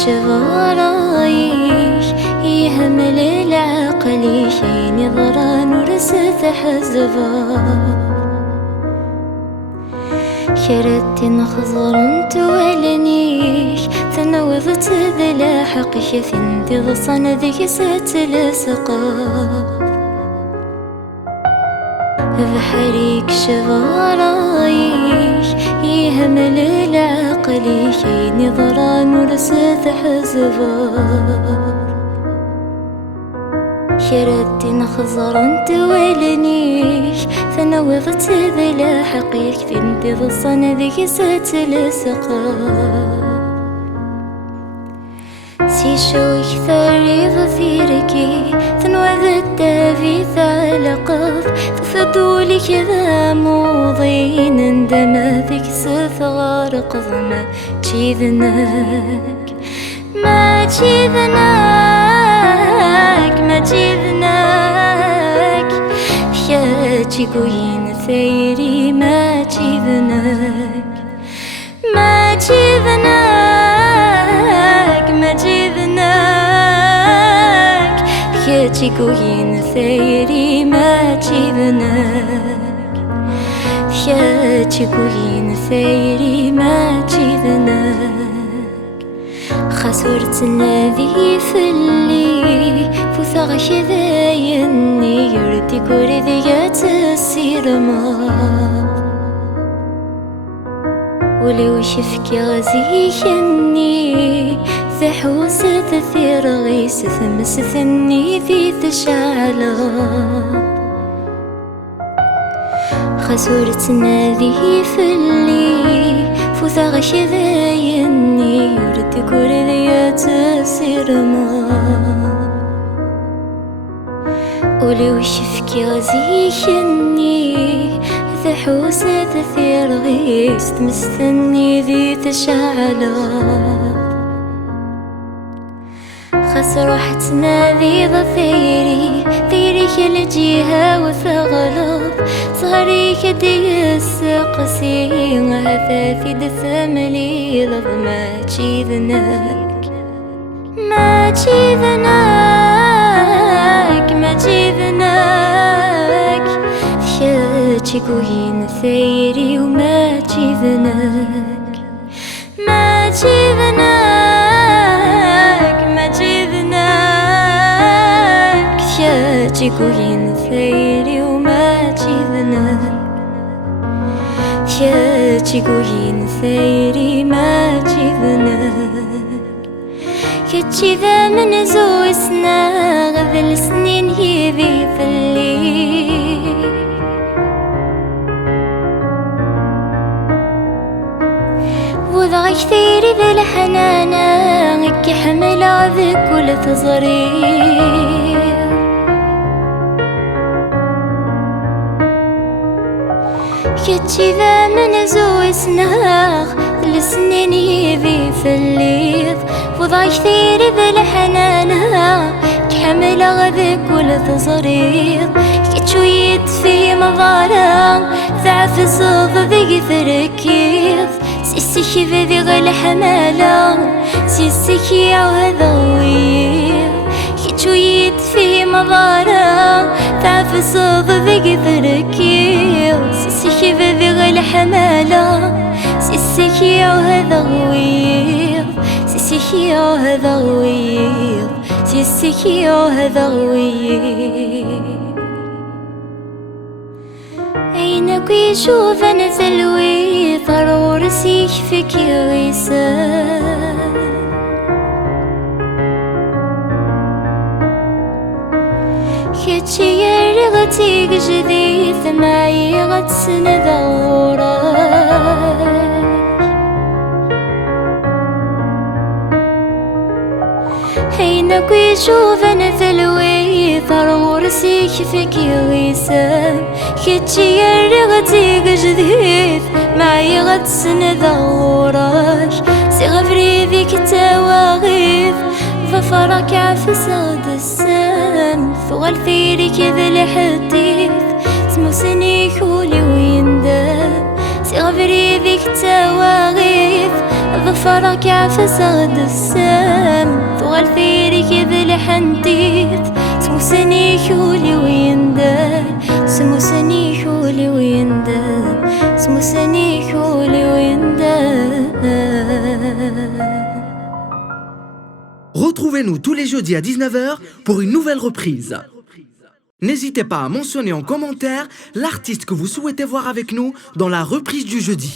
يكشف غرايش يهمل العقل شي نظران ورست حزبار شردت نخزر تولنيش تنوضت ذلا حقش ثندي ضصن ذي ستل سقار بحريك شغرايش يهمل العقل شي نظران ورست حزبار شردت نخزر تولنيش تنوضت ذلا حقيك ثندي ضصن ذي ستل سقار سيشويك ثري ظفيركي تنوذت في ثالقف تفضولي كذا موضين اندما ذيك ستغار قضما تشيذناك ما تشيذناك ما تشيذناك حياتي قوين ثيري ما تشيذناك ما تشيذناك ما تشيذناك حياتي قوين ثيري ما تشيذناك حياتي قوين ثيري ما تشيذناك خسرت النذي في اللي فثغ شذايني يردي كورذيات السيرما ولو شفكي غزيشني ثحوس تثير غيس ثمس ثني ذي تشعلا خسرت النذي في اللي فثغ شذايني يردي كورذيات السيرما ولو شفكي غزيشني ثحوس تثير غيس تمستني ذي تشعلا خسرحت ناذي ضفيري ثيري الجهة وثغلب صغري كدي السقسي غثاثي دثملي لظ ما تشيذناك ما تشيذناك ما تشيذناك حياتي قوين ثيري وما تشيذناك ما تشيذناك ما تشيذناك حياتي قوين ثيري وما تشيذناك حياتي قوين ثيري ما تشيذناك كتشي ذا من زوسنا غذل سنين هذي في الليل وضع كثير ذا الحنانا غكي حمل عذك ولا تزرير كتشي ذا من زوسنا السنين هذي في الليل وضع كثير ذا الحنانا كحمل غذك ولا تزرير كتشويت في مضارا ضعف صوف ذي ثركيض سيسكي ذي غل حمالا سيسكي وهذا وير كتشويت في مضارا ضعف صوف ذي ثركيض سيسكي ذي غل حمالا سيسكي وهذا وير سيسكي وهذا وير سيسكي وهذا وير عينك يشوف انا ثلوي ضرور سيشفك يغيسان كتشي يرغتي جديد معي غتسن ذوراك عينك يشوف انا ثلوي ضرور سيشفك يغيسان كتشي يرغتي جديد معي غتسن ذوراك سيغفري ذيك التواغيث ظفرك عفس غد السام ثغل ثيري كذا الحديث سمو سنيك ولي ويندام سيغفري ذيك التواغيث ظفرك عفس غد السام ثغل ثيري كذ لحنتيت سمو سنيحولي ويندال سمو سنيحولي ويندال سمو سنيحولي ويندال. Retrouvez-nous tous les jeudis à 19h pour une nouvelle reprise. N'hésitez pas à mentionner en commentaire l'artiste que vous souhaitez voir avec nous dans la reprise du jeudi.